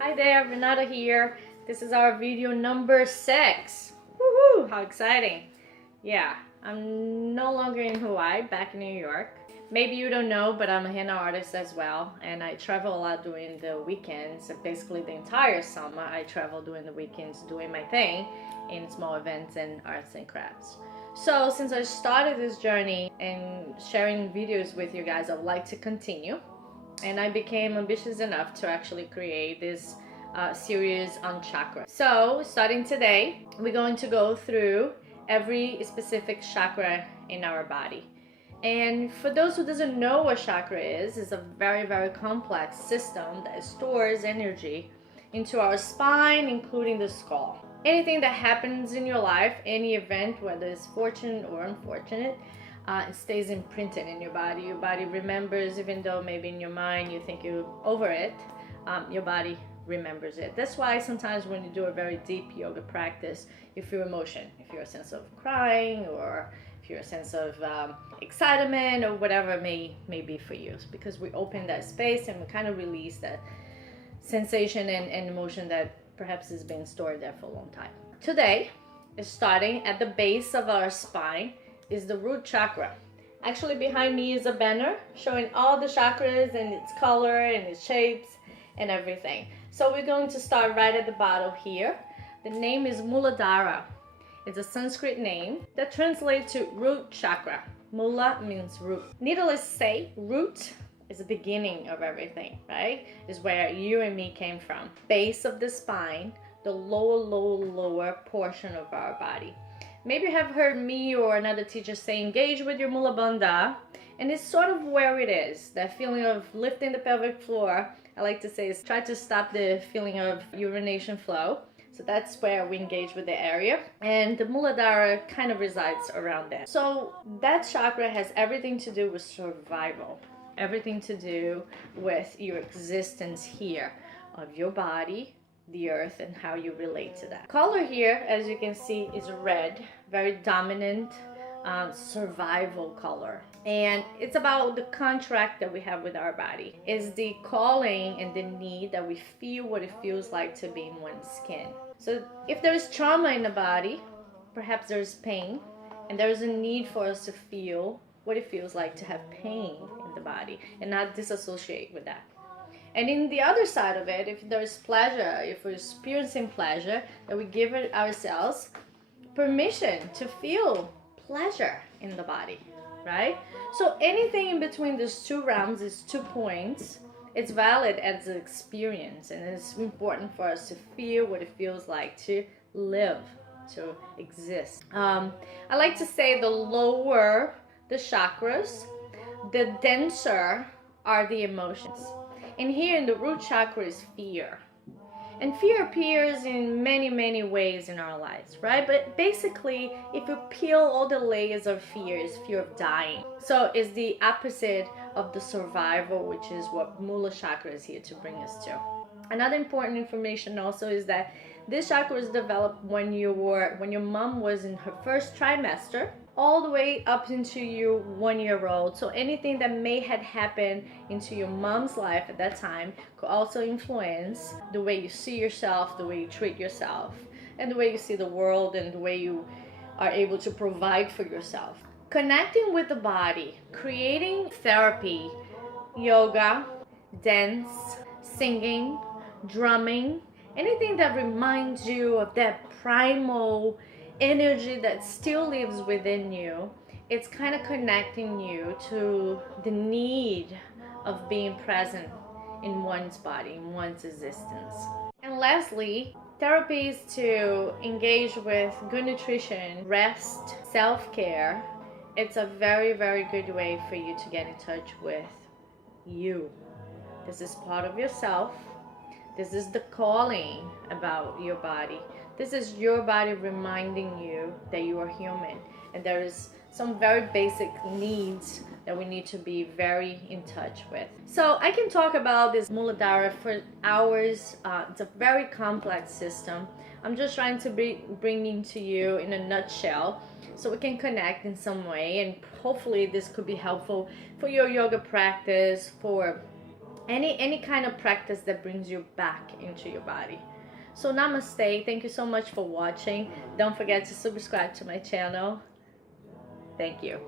Hi there, Renata here. This is our video number 6. Woohoo! How exciting! Yeah, I'm no longer in Hawaii, back in New York. Maybe you don't know, but I'm a henna artist as well, and I travel a lot during the weekends. Basically, the entire summer, I travel during the weekends doing my thing in small events and arts and crafts. So, since I started this journey and sharing videos with you guys, I'd like to continue. And I became ambitious enough to actually create this series on chakra. So starting today, we're going to go through every specific chakra in our body. And for those who doesn't know what chakra is, it's a very complex system that stores energy into our spine, including the skull. Anything that happens in your life, any event, whether it's fortunate or unfortunate, it stays imprinted in your body. Your body remembers, even though maybe in your mind you think you're over it, your body remembers it. That's why sometimes when you do a very deep yoga practice, you feel emotion. You feel a sense of crying, or if you're a sense of excitement, or whatever it may be for you. It's because we open that space and we kind of release that sensation and emotion that perhaps has been stored there for a long time. Today is starting at the base of our spine, is the root chakra. Actually, behind me is a banner showing all the chakras and its color and its shapes and everything. So we're going to start right at the bottom here. The name is Muladhara. It's a Sanskrit name that translates to root chakra. Mula means root. Needless to say, root is the beginning of everything, right? Is where you and me came from. Base of the spine, the lower portion of our body. Maybe you have heard me or another teacher say engage with your Mula Bandha, and it's sort of where it is, that feeling of lifting the pelvic floor. I like to say is try to stop the feeling of urination flow. So that's where we engage with the area, and the Muladhara kind of resides around there. So that chakra has everything to do with survival, everything to do with your existence here, of your body, the earth, and how you relate to that. Color here, as you can see, is red, very dominant survival color, and it's about the contract that we have with our body. Is the calling and the need that we feel what it feels like to be in one's skin. So if there's trauma in the body, perhaps there's pain, and there's a need for us to feel what it feels like to have pain in the body and not disassociate with that. And in the other side of it, if there's pleasure, if we're experiencing pleasure, that we give it ourselves permission to feel pleasure in the body, right? So anything in between these two realms, these 2 points, it's valid as an experience, and it's important for us to feel what it feels like to live, to exist. I like to say the lower the chakras, the denser are the emotions. And here in the root chakra is fear. And fear appears in many ways in our lives, right? But basically, if you peel all the layers of fear, is fear of dying. So it's the opposite of the survival, which is what Mula chakra is here to bring us to. Another important information also is that this chakra was developed when your mom was in her first trimester, all the way up into you 1 year old. So anything that may have happened into your mom's life at that time could also influence the way you see yourself, the way you treat yourself, and the way you see the world, and the way you are able to provide for yourself. Connecting with the body, creating therapy, yoga, dance, singing, drumming, anything that reminds you of that primal energy that still lives within you. It's kind of connecting you to the need of being present in one's body, in one's existence. And lastly, therapy is to engage with good nutrition, rest, self-care. It's a very good way for you to get in touch with you. This is part of yourself. This is the calling about your body. This is your body reminding you that you are human, and there is some very basic needs that we need to be very in touch with. So I can talk about this Muladhara for hours. It's a very complex system. I'm just trying to be bringing to you in a nutshell so we can connect in some way, and hopefully this could be helpful for your yoga practice, for any kind of practice that brings you back into your body. So namaste. Thank you so much for watching. Don't forget to subscribe to my channel. Thank you.